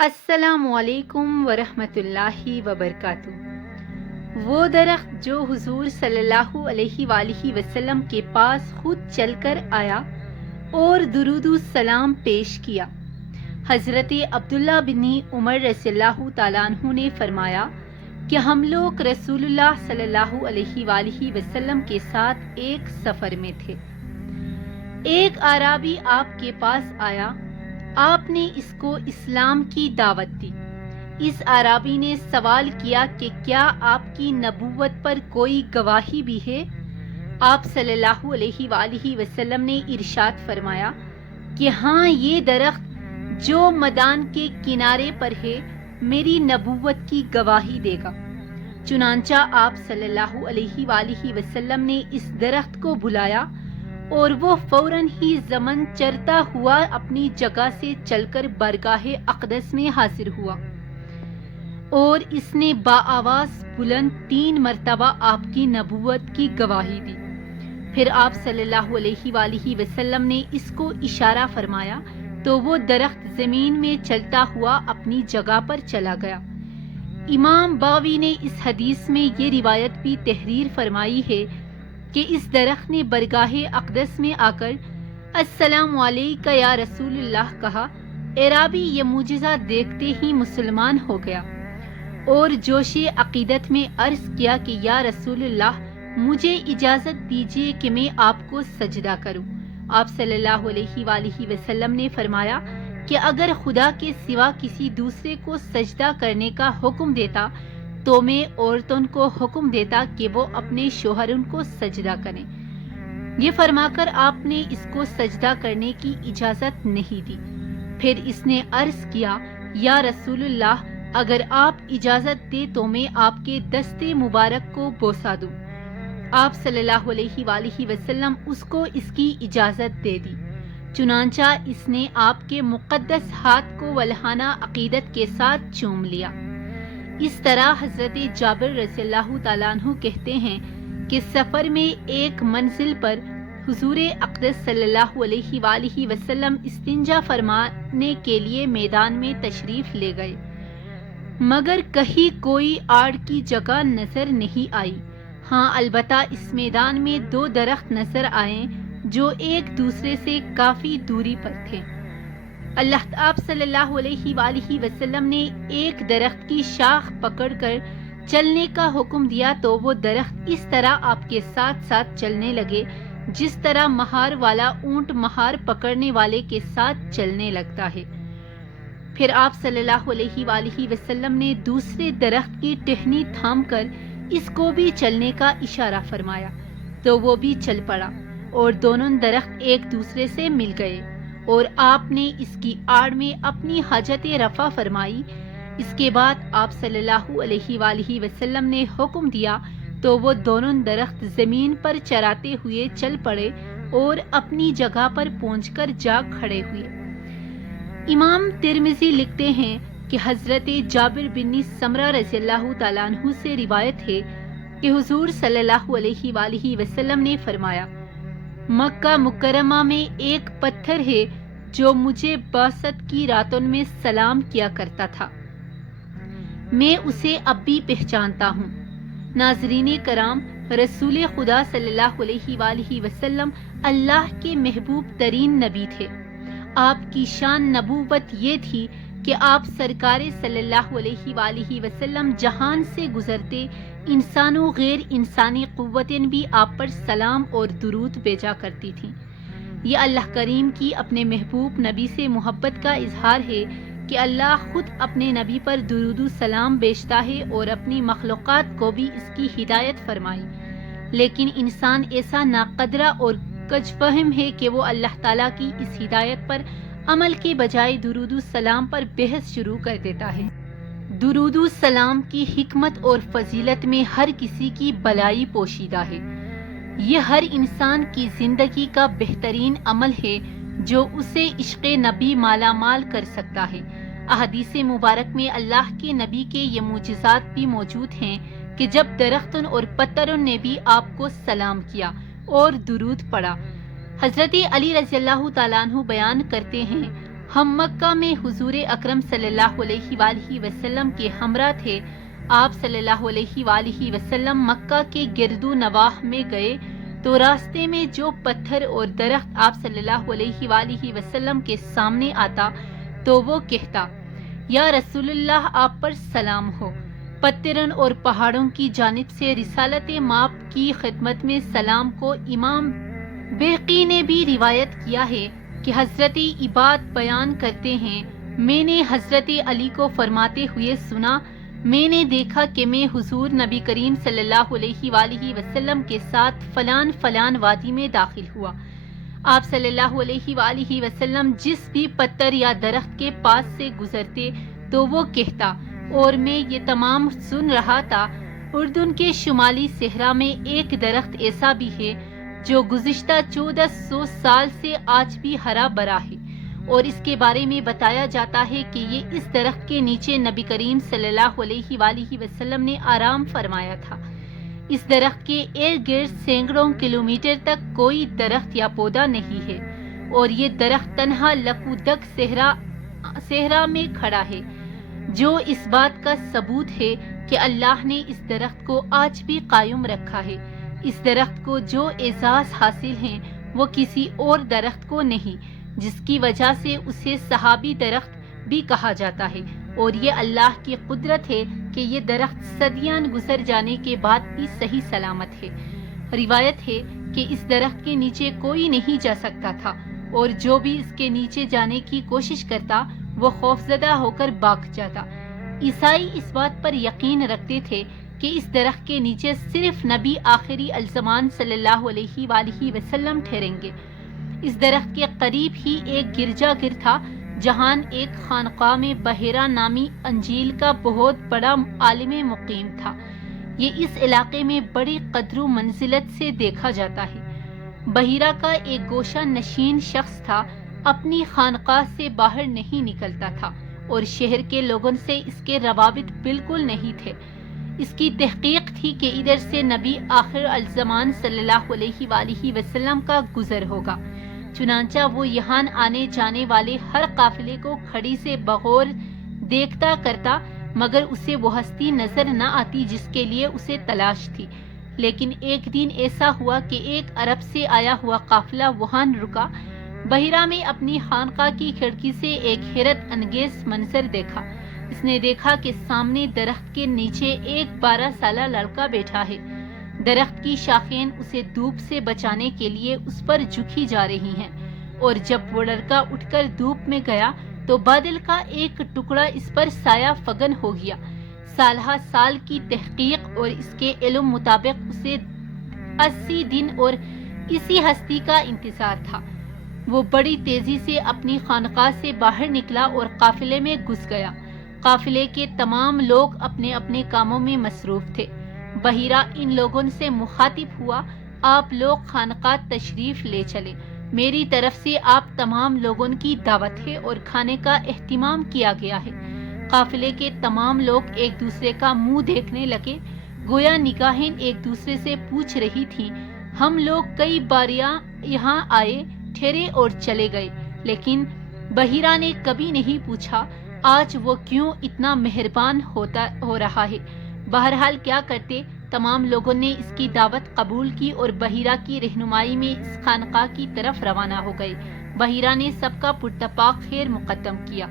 السلام علیکم ورحمۃ اللہ وبرکاتہ۔ وہ درخت جو حضور صلی اللہ علیہ وآلہ وسلم کے پاس خود چل کر آیا اور درود السلام پیش کیا۔ حضرت عبداللہ بن عمر رضی اللہ تعالیٰ عنہ نے فرمایا کہ ہم لوگ رسول اللہ صلی اللہ علیہ وآلہ وسلم کے ساتھ ایک سفر میں تھے۔ ایک اعرابی آپ کے پاس آیا، آپ نے اس کو اسلام کی دعوت دی۔ اس اعرابی نے سوال کیا کہ کیا آپ کی نبوت پر کوئی گواہی بھی ہے؟ آپ صلی اللہ علیہ وآلہ وسلم نے ارشاد فرمایا کہ ہاں، یہ درخت جو میدان کے کنارے پر ہے میری نبوت کی گواہی دے گا۔ چنانچہ آپ صلی اللہ علیہ وآلہ وسلم نے اس درخت کو بلایا اور وہ فوراً ہی زمن چرتا ہوا اپنی جگہ سے چل کر بارگاہ اقدس میں حاضر ہوا، اور اس نے بآواز بلند 3 مرتبہ آپ کی نبوت کی گواہی دی۔ پھر آپ صلی اللہ علیہ وآلہ وسلم نے اس کو اشارہ فرمایا تو وہ درخت زمین میں چلتا ہوا اپنی جگہ پر چلا گیا۔ امام بغوی نے اس حدیث میں یہ روایت بھی تحریر فرمائی ہے کہ اس درخت نے برگاہ اقدس میں آ کر السلام علیکہ یا رسول اللہ کہا۔ اعرابی یہ معجزہ دیکھتے ہی مسلمان ہو گیا اور جوش عقیدت میں عرض کیا کہ یا رسول اللہ، مجھے اجازت دیجیے کہ میں آپ کو سجدہ کروں۔ آپ صلی اللہ علیہ وآلہ وسلم نے فرمایا کہ اگر خدا کے سوا کسی دوسرے کو سجدہ کرنے کا حکم دیتا تو میں عورتوں کو حکم دیتا کہ وہ اپنے شوہروں کو سجدہ کریں۔ یہ فرما کر آپ نے اس کو سجدہ کرنے کی اجازت نہیں دی۔ پھر اس نے عرض کیا، یا رسول اللہ، اگر آپ اجازت دے تو میں آپ کے دستے مبارک کو بوسہ دوں۔ آپ صلی اللہ علیہ وآلہ وسلم اس کو اس کی اجازت دے دی۔ چنانچہ اس نے آپ کے مقدس ہاتھ کو ولہانہ عقیدت کے ساتھ چوم لیا۔ اس طرح حضرت جابر رضی اللہ تعالیٰ عنہ کہتے ہیں کہ سفر میں ایک منزل پر حضور اقدس صلی اللہ علیہ وآلہ وسلم استنجا فرمانے کے لیے میدان میں تشریف لے گئے، مگر کہیں کوئی آڑ کی جگہ نظر نہیں آئی۔ ہاں، البتہ اس میدان میں 2 درخت نظر آئے جو ایک دوسرے سے کافی دوری پر تھے۔ اللہ آپ صلی اللہ علیہ وآلہ وسلم نے ایک درخت کی شاخ پکڑ کر چلنے کا حکم دیا تو وہ درخت اس طرح آپ کے ساتھ ساتھ چلنے لگے جس طرح مہار والا اونٹ مہار پکڑنے والے کے ساتھ چلنے لگتا ہے۔ پھر آپ صلی اللہ علیہ وآلہ وسلم نے دوسرے درخت کی ٹہنی تھام کر اس کو بھی چلنے کا اشارہ فرمایا تو وہ بھی چل پڑا اور دونوں درخت ایک دوسرے سے مل گئے، اور آپ نے اس کی آڑ میں اپنی حاجت رفع فرمائی۔ اس کے بعد آپ صلی اللہ علیہ وآلہ وسلم نے حکم دیا تو وہ دونوں درخت زمین پر چراتے ہوئے چل پڑے اور اپنی جگہ پر پہنچ کر جا کھڑے ہوئے۔ امام ترمذی لکھتے ہیں کہ حضرت جابر بن سمرہ رضی اللہ تعالیٰ عنہ سے روایت ہے کہ حضور صلی اللہ علیہ وآلہ وسلم نے فرمایا، مکہ مکرمہ میں ایک پتھر ہے جو مجھے بعثت کی راتوں میں سلام کیا کرتا تھا، میں اسے اب بھی پہچانتا ہوں۔ ناظرین کرام، رسول خدا صلی اللہ علیہ وآلہ وسلم اللہ کے محبوب ترین نبی تھے۔ آپ کی شان نبوت یہ تھی کہ آپ سرکار صلی اللہ علیہ وآلہ وسلم جہان سے گزرتے انسانوں غیر انسانی قوتیں بھی آپ پر سلام اور درود بھیجا کرتی تھیں۔ یہ اللہ کریم کی اپنے محبوب نبی سے محبت کا اظہار ہے کہ اللہ خود اپنے نبی پر درود و سلام بھیجتا ہے اور اپنی مخلوقات کو بھی اس کی ہدایت فرمائی، لیکن انسان ایسا ناقدرہ اور کج فہم ہے کہ وہ اللہ تعالیٰ کی اس ہدایت پر عمل کے بجائے درود السلام پر بحث شروع کر دیتا ہے۔ درود السلام کی حکمت اور فضیلت میں ہر کسی کی بلائی پوشیدہ ہے۔ یہ ہر انسان کی زندگی کا بہترین عمل ہے جو اسے عشق نبی مالا مال کر سکتا ہے۔ احادیث مبارک میں اللہ کے نبی کے یہ معجزات بھی موجود ہیں کہ جب درختوں اور پتھروں نے بھی آپ کو سلام کیا اور درود پڑھا۔ حضرت علی رضی اللہ تعالیٰ عنہ بیان کرتے ہیں، ہم مکہ میں حضور اکرم صلی اللہ علیہ وآلہ وسلم کے ہمراہ تھے۔ آپ صلی اللہ علیہ وآلہ وسلم مکہ کے گرد و نواح میں گئے تو راستے میں جو پتھر اور درخت آپ صلی اللہ علیہ وآلہ وسلم کے سامنے آتا تو وہ کہتا، یا رسول اللہ آپ پر سلام ہو۔ پتھروں اور پہاڑوں کی جانب سے رسالت ماپ کی خدمت میں سلام کو امام بہقی نے بھی روایت کیا ہے کہ حضرت عباد بیان کرتے ہیں، میں نے حضرت علی کو فرماتے ہوئے سنا، میں نے دیکھا کہ میں حضور نبی کریم صلی اللہ علیہ وآلہ وسلم کے ساتھ فلان فلان وادی میں داخل ہوا۔ آپ صلی اللہ علیہ وآلہ وسلم جس بھی پتھر یا درخت کے پاس سے گزرتے تو وہ کہتا، اور میں یہ تمام سن رہا تھا، اردن کے شمالی صحرا میں ایک درخت ایسا بھی ہے جو گزشتہ 1400 سال سے آج بھی ہرا بھرا ہے، اور اس کے بارے میں بتایا جاتا ہے کہ یہ اس درخت کے نیچے نبی کریم صلی اللہ علیہ وآلہ وسلم نے آرام فرمایا تھا۔ اس درخت کے ارد گرد سینکڑوں کلومیٹر تک کوئی درخت یا پودا نہیں ہے، اور یہ درخت تنہا لکودک صحرا میں کھڑا ہے، جو اس بات کا ثبوت ہے کہ اللہ نے اس درخت کو آج بھی قائم رکھا ہے۔ اس درخت کو جو اعزاز حاصل ہیں وہ کسی اور درخت کو نہیں، جس کی وجہ سے اسے صحابی درخت بھی کہا جاتا ہے، اور یہ اللہ کی قدرت ہے کہ یہ درخت صدیاں گزر جانے کے بعد بھی صحیح سلامت ہے۔ روایت ہے کہ اس درخت کے نیچے کوئی نہیں جا سکتا تھا، اور جو بھی اس کے نیچے جانے کی کوشش کرتا وہ خوفزدہ ہو کر بھاگ جاتا۔ عیسائی اس بات پر یقین رکھتے تھے کہ اس درخت کے نیچے صرف نبی آخری الزمان صلی اللہ علیہ وآلہ وسلم ٹھہریں گے۔ اس درخت کے قریب ہی ایک گرجا گھر تھا، جہاں ایک خانقاہ میں بحیرہ نامی انجیل کا بہت بڑا عالم مقیم تھا۔ یہ اس علاقے میں بڑی قدر و منزلت سے دیکھا جاتا ہے۔ بحیرہ کا ایک گوشہ نشین شخص تھا، اپنی خانقاہ سے باہر نہیں نکلتا تھا، اور شہر کے لوگوں سے اس کے روابط بالکل نہیں تھے۔ اس کی تحقیق تھی کہ ادھر سے نبی آخر الزمان صلی اللہ علیہ وآلہ وسلم کا گزر ہوگا، چنانچہ وہ یہاں آنے جانے والے ہر قافلے کو کھڑی سے بغور دیکھتا کرتا، مگر اسے وہ ہستی نظر نہ آتی جس کے لیے اسے تلاش تھی۔ لیکن ایک دن ایسا ہوا کہ ایک عرب سے آیا ہوا قافلہ وہاں رکا۔ بحیرہ میں اپنی خانقاہ کی کھڑکی سے ایک حیرت انگیز منظر دیکھا۔ اس نے دیکھا کہ سامنے درخت کے نیچے ایک 12 سالہ لڑکا بیٹھا ہے۔ درخت کی شاخیں اسے دھوپ سے بچانے کے لیے اس پر جھکی جا رہی ہیں، اور جب وہ لڑکا اٹھ کر دھوپ میں گیا تو بادل کا ایک ٹکڑا اس پر سایہ فگن ہو گیا۔ سالہ سال کی تحقیق اور اس کے علم مطابق اسے 80 دن اور اسی ہستی کا انتظار تھا۔ وہ بڑی تیزی سے اپنی خانقاہ سے باہر نکلا اور قافلے میں گھس گیا۔ قافلے کے تمام لوگ اپنے اپنے کاموں میں مصروف تھے۔ بحیرہ ان لوگوں سے مخاطب ہوا، آپ لوگ خانقاہ تشریف لے چلے، میری طرف سے آپ تمام لوگوں کی دعوت ہے اور کھانے کا اہتمام کیا گیا ہے۔ قافلے کے تمام لوگ ایک دوسرے کا منہ دیکھنے لگے، گویا نگاہیں ایک دوسرے سے پوچھ رہی تھیں، ہم لوگ کئی باریاں یہاں آئے، ٹھہرے اور چلے گئے، لیکن بحیرہ نے کبھی نہیں پوچھا آج وہ کیوں اتنا مہربان ہو رہا ہے۔ بہرحال کیا کرتے، تمام لوگوں نے اس کی دعوت قبول کی اور بحیرہ کی رہنمائی میں اس خانقاہ کی طرف روانہ ہو گئے۔ بحیرہ نے سب کا پرتپاک خیر مقدم کیا۔